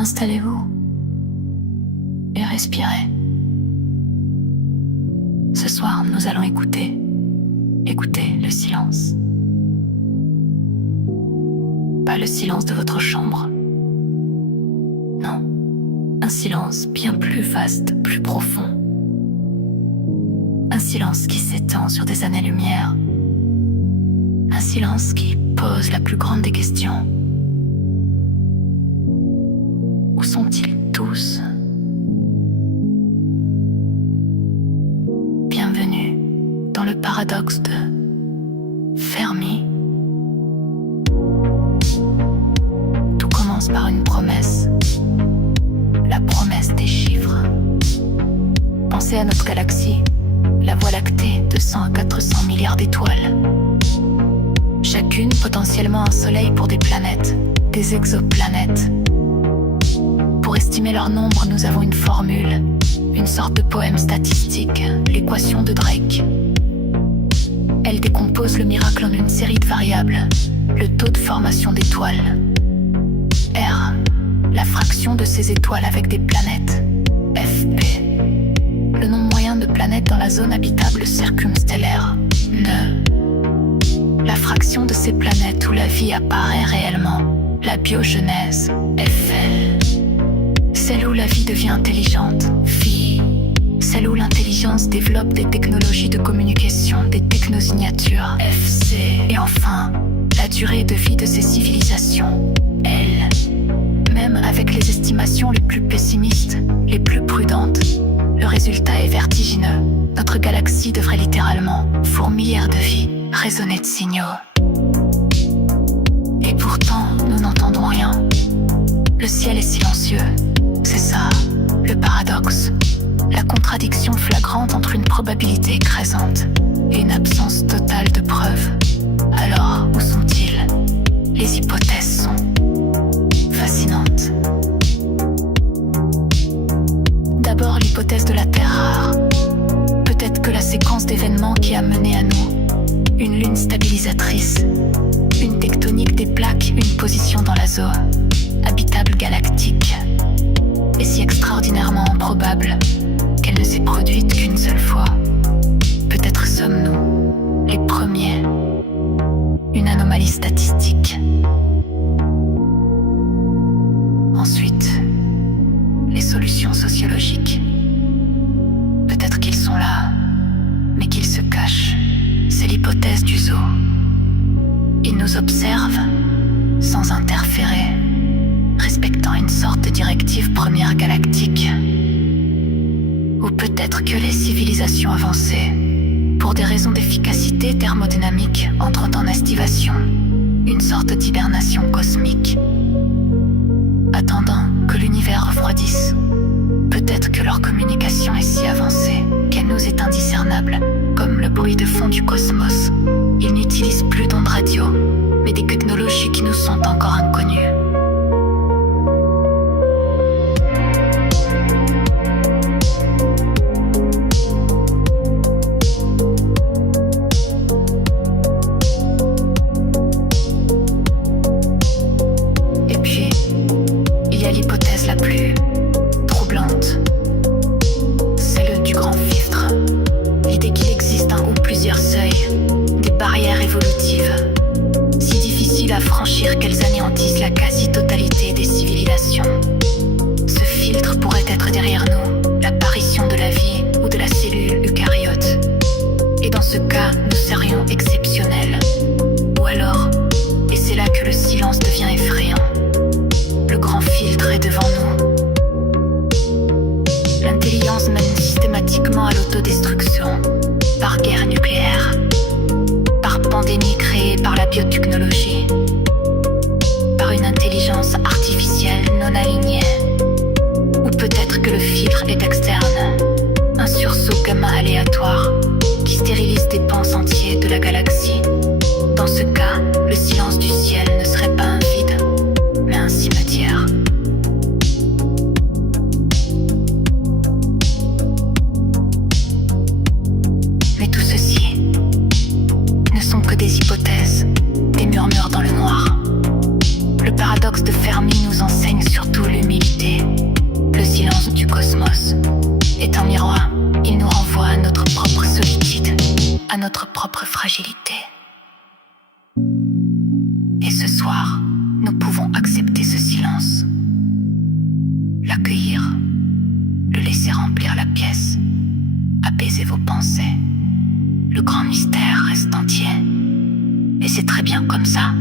Installez-vous et respirez. Ce soir, nous allons écouter le silence. Pas le silence de votre chambre. Non, un silence bien plus vaste, plus profond. Un silence qui s'étend sur des années-lumière. Un silence qui pose la plus grande des questions. Où sont-ils tous? Bienvenue dans le paradoxe de Fermi. Tout commence par une promesse. La promesse des chiffres. Pensez à notre galaxie, la Voie lactée de 100 à 400 milliards d'étoiles. Chacune potentiellement un soleil pour des planètes, des exoplanètes. Pour estimer leur nombre, nous avons une formule, une sorte de poème statistique, l'équation de Drake. Elle décompose le miracle en une série de variables, le taux de formation d'étoiles. R, la fraction de ces étoiles avec des planètes. FP, le nombre moyen de planètes dans la zone habitable circumstellaire. Ne, la fraction de ces planètes où la vie apparaît réellement. La biogenèse. FL, celle où la vie devient intelligente. Phi, celle où l'intelligence développe des technologies de communication, des technosignatures. FC, et enfin, la durée de vie de ces civilisations. L, même avec les estimations les plus pessimistes, les plus prudentes, le résultat est vertigineux. Notre galaxie devrait littéralement, fourmilière de vie, résonner de signaux. Et pourtant, nous n'entendons rien. Le ciel est silencieux. C'est ça, le paradoxe. La contradiction flagrante entre une probabilité écrasante et une absence totale de preuves. Alors, où sont-ils? Les hypothèses sont fascinantes. D'abord, l'hypothèse de la Terre rare. Peut-être que la séquence d'événements qui a mené à nous une lune stabilisatrice, une tectonique des plaques, une position dans la zone habitable galactique est si extraordinairement improbable qu'elle ne s'est produite qu'une seule fois. Peut-être sommes-nous les premiers. Une anomalie statistique. Ensuite, les solutions sociologiques. Peut-être qu'ils sont là, mais qu'ils se cachent. C'est l'hypothèse du zoo. Ils nous observent sans interférer, respectant une sorte de directive première galactique. Ou peut-être que les civilisations avancées, pour des raisons d'efficacité thermodynamique, entrent en estivation, une sorte d'hibernation cosmique, attendant que l'univers refroidisse. Peut-être que leur communication est si avancée qu'elle nous est indiscernable, comme le bruit de fond du cosmos. Ils n'utilisent plus d'ondes radio, mais des technologies qui nous sont encore inconnues. Et puis, il y a l'hypothèse la plus troublante, celle du grand filtre. L'idée qu'il existe un ou plusieurs seuils, des barrières évolutives, si difficiles à franchir qu'elles anéantissent la quasi-totalité des civilisations. Ce filtre pourrait être derrière nous, l'apparition de la vie ou de la cellule eucaryote. Et dans ce cas, nous serions exceptionnels. Ou alors, et c'est là que le silence devient effrayant, le grand filtre est devant nous. L'intelligence mène systématiquement à l'autodestruction, par guerre nucléaire, par pandémie créée par la biotechnologie, par une intelligence artificielle non alignée. Ou peut-être que le filtre est externe, un sursaut gamma aléatoire qui stérilise des pans entiers de la galaxie. Dans ce cas, le silence du ciel ne serait pas un vide, mais un cimetière. Mais tout ceci ne sont que des hypothèses, des murmures dans le noir. Le paradoxe de Fermi nous enseigne surtout l'humilité. à notre propre fragilité. Et ce soir, nous pouvons accepter ce silence, l'accueillir, le laisser remplir la pièce, apaiser vos pensées. Le grand mystère reste entier. Et c'est très bien comme ça.